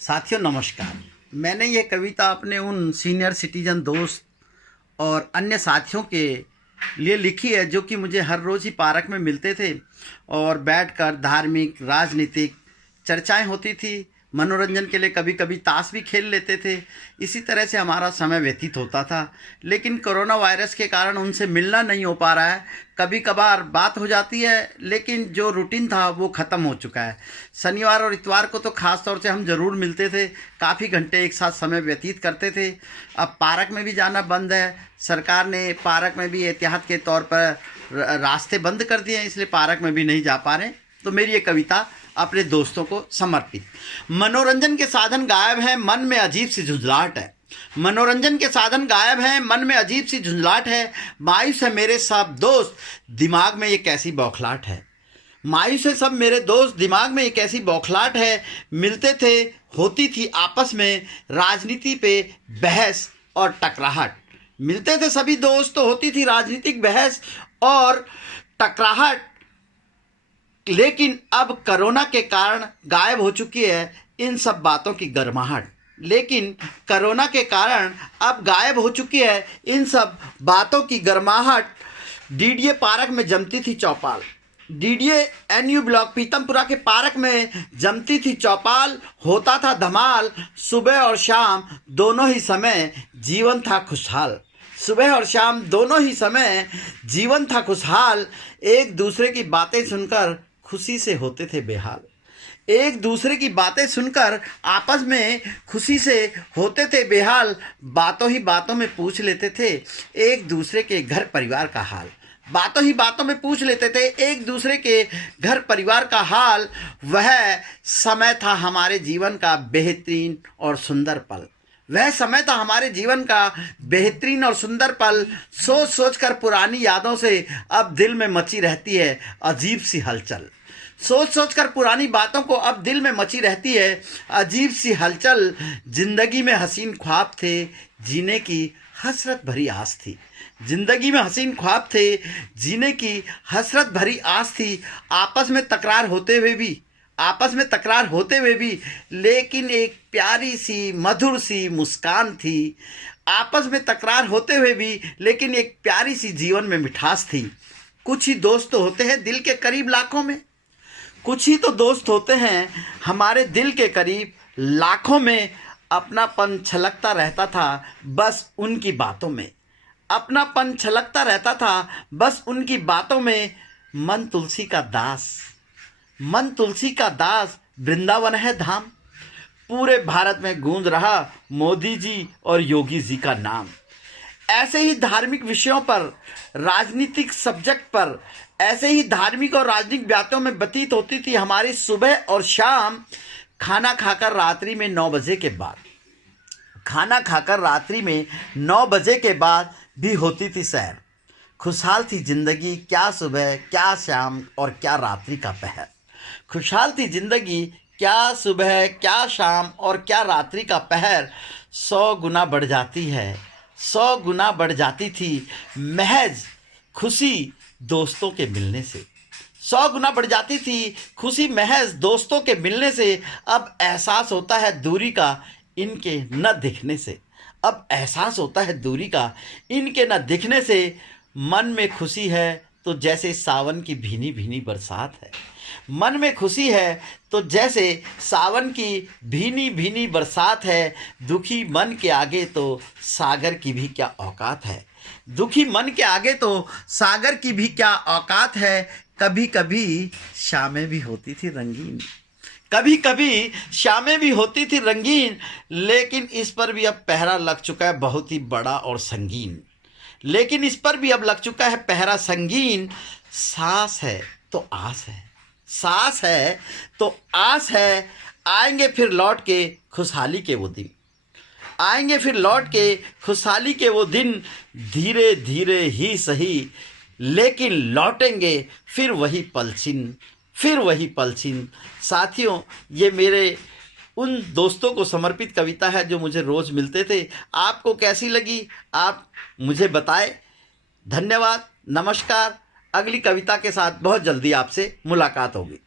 साथियों नमस्कार। मैंने ये कविता अपने उन सीनियर सिटीजन दोस्त और अन्य साथियों के लिए लिखी है जो कि मुझे हर रोज़ ही पार्क में मिलते थे और बैठकर धार्मिक राजनीतिक चर्चाएं होती थी। मनोरंजन के लिए कभी कभी ताश भी खेल लेते थे। इसी तरह से हमारा समय व्यतीत होता था। लेकिन कोरोना वायरस के कारण उनसे मिलना नहीं हो पा रहा है। कभी कभार बात हो जाती है लेकिन जो रूटीन था वो ख़त्म हो चुका है। शनिवार और इतवार को तो ख़ास तौर से हम ज़रूर मिलते थे, काफ़ी घंटे एक साथ समय व्यतीत करते थे। अब पार्क में भी जाना बंद है। सरकार ने पार्क में भी एहतियात के तौर पर रास्ते बंद कर दिए हैं, इसलिए पार्क में भी नहीं जा पा रहे। तो मेरी ये कविता अपने दोस्तों को समर्पित। मनोरंजन के साधन गायब हैं, मन में अजीब सी झुंझलाहट है। मनोरंजन के साधन गायब हैं, मन में अजीब सी झुंझलाहट है। मायूस है मेरे सब दोस्त, दिमाग में ये कैसी बौखलाहट है। मायूस है सब मेरे दोस्त, दिमाग में ये कैसी बौखलाहट है। मिलते थे होती थी आपस में राजनीति पे बहस और टकराहट। मिलते थे सभी दोस्त तो होती थी राजनीतिक बहस और टकराहट। लेकिन अब कोरोना के कारण गायब हो चुकी है इन सब बातों की गर्माहट। लेकिन कोरोना के कारण अब गायब हो चुकी है इन सब बातों की गर्माहट। डीडीए पार्क में जमती थी चौपाल। डीडीए एनयू ब्लॉक पीतमपुरा के पार्क में जमती थी चौपाल। होता था धमाल, सुबह और शाम दोनों ही समय जीवन था खुशहाल। सुबह और शाम दोनों ही समय जीवन था खुशहाल। एक दूसरे की बातें सुनकर खुशी से होते थे बेहाल। एक दूसरे की बातें सुनकर आपस में खुशी से होते थे बेहाल। बातों ही बातों में पूछ लेते थे एक दूसरे के घर परिवार का हाल। बातों ही बातों में पूछ लेते थे एक दूसरे के घर परिवार का हाल। वह समय था हमारे जीवन का बेहतरीन और सुंदर पल। वह समय था हमारे जीवन का बेहतरीन और सुंदर पल। सोच सोच कर पुरानी यादों से अब दिल में मची रहती है अजीब सी हलचल। सोच सोच कर पुरानी बातों को अब दिल में मची रहती है अजीब सी हलचल। जिंदगी में हसीन ख्वाब थे, जीने की हसरत भरी आस थी। जिंदगी में हसीन ख्वाब थे, जीने की हसरत भरी आस थी। आपस में तकरार होते हुए भी लेकिन एक प्यारी सी मधुर सी मुस्कान थी। आपस में तकरार होते हुए भी लेकिन एक प्यारी सी जीवन में मिठास थी। कुछ ही दोस्त तो होते हैं दिल के करीब लाखों में। कुछ ही तो दोस्त होते हैं हमारे दिल के करीब लाखों में। अपनापन छलकता रहता था बस उनकी बातों में। अपनापन छलकता रहता था बस उनकी बातों में। मन तुलसी का दास वृंदावन है धाम। पूरे भारत में गूंज रहा मोदी जी और योगी जी का नाम। ऐसे ही धार्मिक विषयों पर, राजनीतिक सब्जेक्ट पर, ऐसे ही धार्मिक और राजनीतिक बातों में व्यतीत होती थी हमारी सुबह और शाम। खाना खाकर रात्रि में 9 बजे के बाद, खाना खाकर रात्रि में 9 बजे के बाद भी होती थी सैर। खुशहाल थी जिंदगी, क्या सुबह क्या शाम और क्या रात्रि का पहर। खुशहाल थी जिंदगी, क्या सुबह क्या शाम और क्या रात्रि का पहर। 100 गुना बढ़ जाती है, 100 गुना बढ़ जाती थी महज खुशी दोस्तों के मिलने से। 100 गुना बढ़ जाती थी खुशी महज दोस्तों के मिलने से। अब एहसास होता है दूरी का इनके न दिखने से। अब एहसास होता है दूरी का इनके न दिखने से। मन में खुशी है तो जैसे सावन की भीनी भीनी बरसात है। मन में खुशी है तो जैसे सावन की भीनी भीनी बरसात है। दुखी मन के आगे तो सागर की भी क्या औकात है। दुखी मन के आगे तो सागर की भी क्या औकात है। कभी कभी शामें भी होती थी रंगीन, कभी कभी शामें भी होती थी रंगीन। लेकिन इस पर भी अब पहरा लग चुका है बहुत ही बड़ा और संगीन। लेकिन इस पर भी अब लग चुका है पहरा संगीन। सांस है तो आस है, सांस है तो आस है। आएंगे फिर लौट के खुशहाली के वो दिन। आएंगे फिर लौट के खुशहाली के वो दिन। धीरे धीरे ही सही लेकिन लौटेंगे फिर वही पलछिन, फिर वही पलछिन। साथियों, ये मेरे उन दोस्तों को समर्पित कविता है जो मुझे रोज़ मिलते थे। आपको कैसी लगी आप मुझे बताएं। धन्यवाद, नमस्कार। अगली कविता के साथ बहुत जल्दी आपसे मुलाकात होगी।